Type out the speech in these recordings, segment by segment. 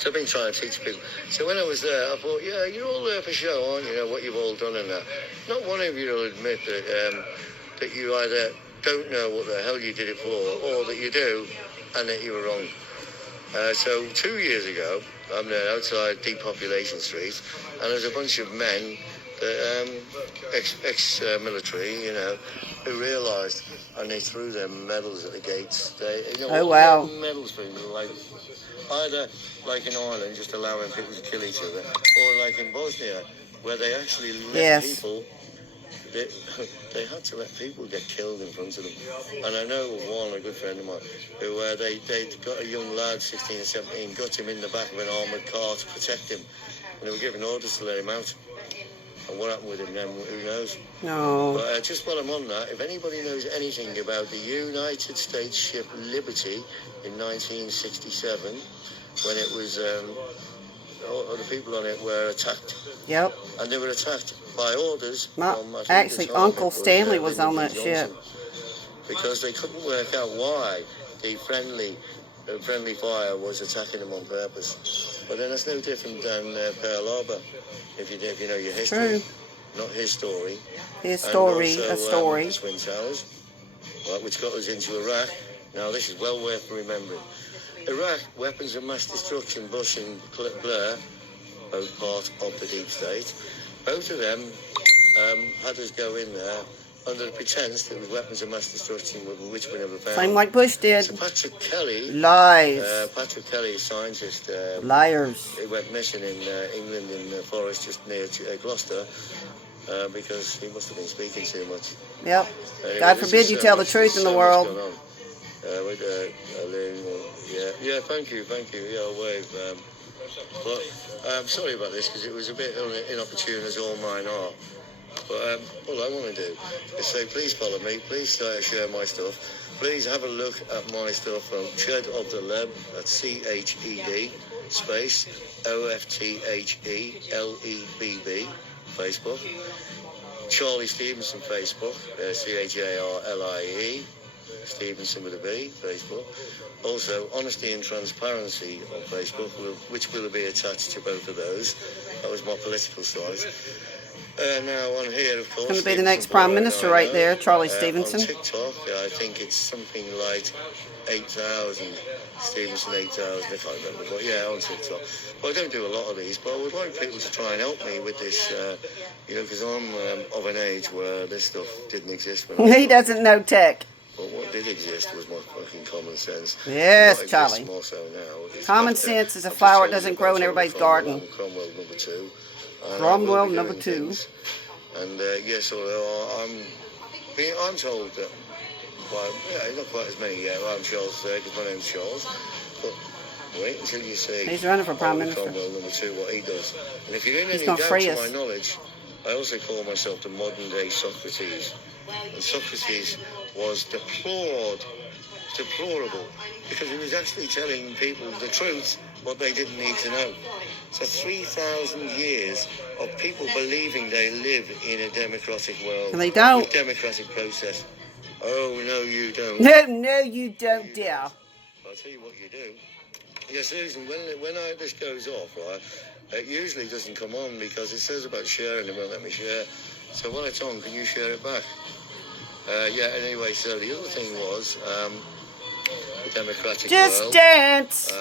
So I've been trying to teach people. So when I was there, I thought, yeah, you're all there for show, aren't you? You know, what you've all done and that. Not one of you will admit that you either don't know what the hell you did it for, or that you do, and that you were wrong. So 2 years ago, I'm there outside Depopulation Street, and there's a bunch of men, ex-military, you know, who realised, and they threw their medals at the gates. Oh, wow. Medals for like either like in Ireland, just allowing people to kill each other, or like in Bosnia, where they actually let people. They had to let people get killed in front of them. And I know of one, a good friend of mine, who they got a young lad, 16 or 17, got him in the back of an armoured car to protect him. And they were giving orders to let him out. And what happened with him then, who knows? No. But just while I'm on that, if anybody knows anything about the United States ship Liberty in 1967, when it was, all the people on it were attacked. Yep. And they were attacked by orders from... Actually, Uncle Stanley was on that ship. Because they couldn't work out why the friendly fire was attacking them on purpose. But then it's no different than Pearl Harbor, if you know your history. True. Not his story. His story, and also, a story. The Twin Towers, right, which got us into Iraq. Now, this is well worth remembering. Iraq, weapons of mass destruction, Bush and Blair, both part of the deep state. Both of them had us go in there under the pretense that it was weapons of mass destruction, which we never found. Same like Bush did. So Patrick Kelly... Lies. Patrick Kelly, a scientist... Liars. He went missing in England in the forest just near Gloucester because he must have been speaking too much. Yep. God forbid you tell the truth in the world. Yeah, thank you. Yeah, I'll wave. But I'm sorry about this because it was a bit inopportune, as all mine are. But all I want to do is say, please follow me, please share my stuff. Please have a look at my stuff on Ched of the Leb, that's CHED, space, OFTHELEBB, Facebook. Charley Stevenson, Facebook, CHARLIE, Stevenson with a B, Facebook. Also, Honesty and Transparency on Facebook, which will be attached to both of those. That was my political side. Now on here, of course, going to be the next Prime Minister right there, Charley Stevenson. On TikTok, I think it's something like 8,000. Stevenson 8,000, if I remember. But yeah, on TikTok. Well, I don't do a lot of these, but I would like people to try and help me with this, you know, because I'm of an age where this stuff didn't exist. He doesn't know tech. But what did exist was my fucking common sense. Yes, Charlie. More so now. Common sense is a flower that doesn't grow in everybody's garden. Cromwell number 2. Cromwell number 2. And yes, although I'm told that, well, yeah, not quite as many yet. I'm Charles III because my name's Charles. But wait until you see. He's running for Prime Minister. Cromwell number 2, what he does. And if you're in any doubt to my knowledge, I also call myself the modern day Socrates. And Socrates was deplorable, because he was actually telling people the truth, what they didn't need to know. So 3,000 years of people believing they live in a democratic world. And they don't. A democratic process. Oh, no, you don't. No, you don't, dear. I'll tell you what you do. Yeah, Susan, when this goes off, right, it usually doesn't come on because it says about sharing, it won't let me share. So while it's on, can you share it back? Yeah, anyway, so the other thing was the democratic Just world. dance.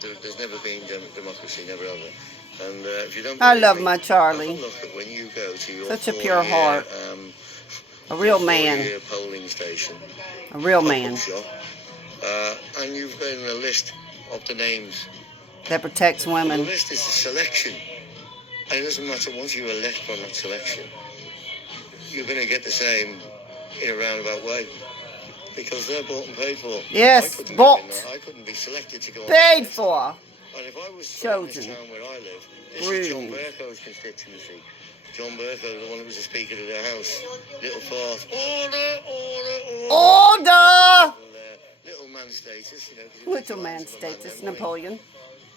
There's never been democracy, never ever. And if you don't I love me, my Charlie. look at when you go to your such a pure heart. A real man. Polling station. A real man. Shop, and you've got a list of the names. That protects women. The list is a selection. And it doesn't matter once you elect from that selection. You're going to get the same in a roundabout way. Because they're bought and paid for. Yes, bought. I couldn't be selected to go on. Paid for. And if I was Chosen. in this town where I live, this is John Berco's constituency. John Berco, the one who was the Speaker of the House. Little fart. Order! Little man status, you know. Little man status, Napoleon.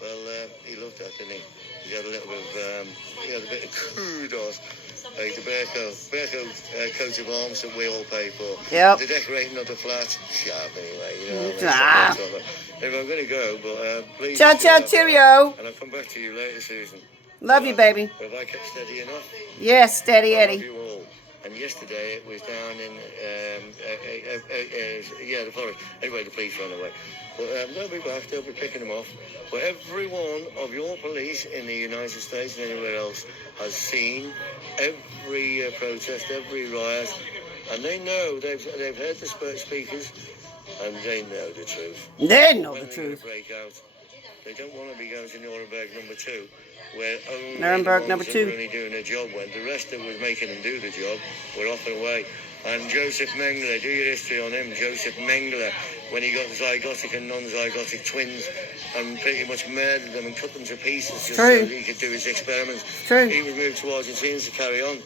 Well, he loved that, didn't he? He had a little bit of, he had a bit of kudos. like the bear coat coat of arms that we all pay for. Yep. The decorating of the flat, shut up anyway, you know what Ah. I mean? Anyway, I'm going to go, but please... Ciao, ciao, cheerio. And I'll come back to you later, Susan. Love you, baby. Have I kept steady enough? Yes, steady I love Eddie. you all. And yesterday it was down in, the forest. Anyway, the police ran away. But they'll be back, they'll be picking them off. But every one of your police in the United States and anywhere else has seen every protest, every riot, and they know, they've heard the speakers, and they know the truth. They know the truth. Break out. They don't want to be going to Nuremberg number 2, where only Nuremberg the number ones 2 that were only doing their job went. The rest that was making them do the job were off and away. And Joseph Mengele, do your history on him. Joseph Mengele, when he got zygotic and non-zygotic twins and pretty much murdered them and cut them to pieces just so that he could do his experiments. True. He was moved to Argentina to carry on.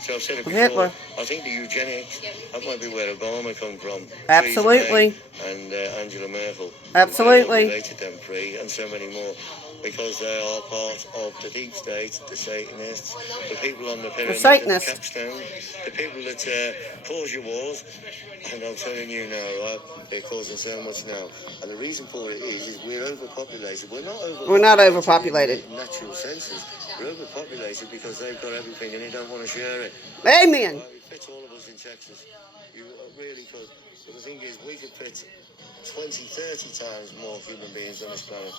So I've said it before. Hitler. I think the eugenics, that might be where Obama come from. Absolutely. And Angela Merkel. Absolutely. Related them free and so many more. Because they are part of the deep state, the Satanists, the people on the pyramid, the capstone, the people that cause your wars. And I'm telling you now, right, they're causing so much now. And the reason for it is we're overpopulated. We're not overpopulated in natural senses. We're overpopulated because they've got everything and they don't want to share it. Amen. Right, it fits all of us in Texas. You really could. But the thing is, we could fit 20, 30 times more human beings on this planet.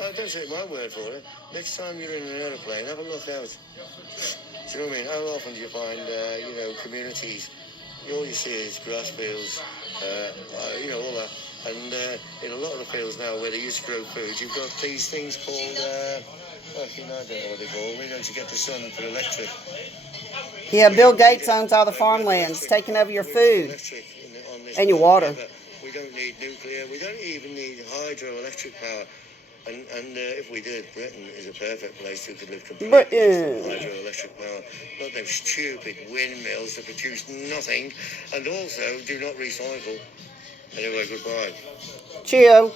Oh, don't take my word for it. Next time you're in an aeroplane, have a look out. Do you know what I mean? How often do you find, communities? All you see is grass fields, all that. And in a lot of the fields now where they used to grow food, you've got these things called, I don't know what they're called. We don't get the sun for electric. Yeah, Bill Gates owns all the farmlands, taking over your food and your water. We don't need nuclear. We don't even need hydroelectric power. And if we did, Britain is a perfect place to live completely on hydroelectric power. Not those stupid windmills that produce nothing and also do not recycle. Anyway, goodbye. Cheerio.